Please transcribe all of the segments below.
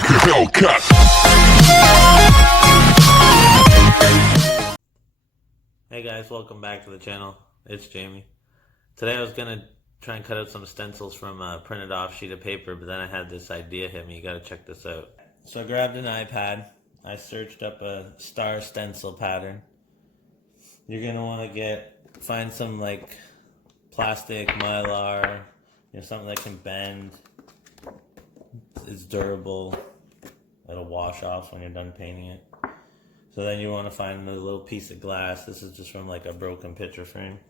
like a Hellcat. Hey guys, welcome back to the channel. It's Jamie. Today I was gonna try and cut out some stencils from a printed off sheet of paper, but then I had this idea hit me. You gotta check this out. So I grabbed an iPad. I searched up a star stencil pattern. You're gonna want to find some like plastic mylar, something that can bend. It's durable. It'll wash off when you're done painting it. So then you want to find a little piece of glass. This is just from like a broken picture frame.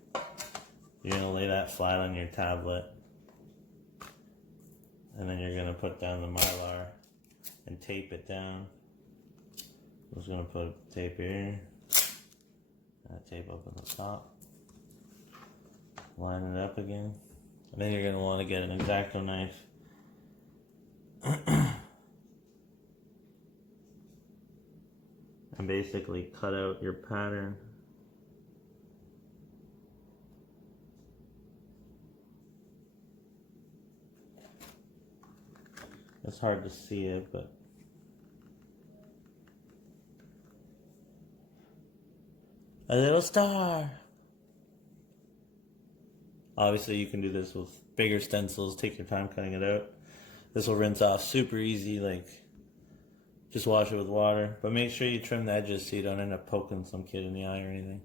You're going to lay that flat on your tablet. And then you're going to put down the mylar and tape it down. I'm just going to put tape here. Tape up on the top. Line it up again. And then you're going to want to get an X-Acto knife. And basically cut out your pattern. It's hard to see it, but a little star. Obviously you can do this with bigger stencils. Take your time cutting it out. This will rinse off super easy, like just wash it with water. But make sure you trim the edges so you don't end up poking some kid in the eye or anything.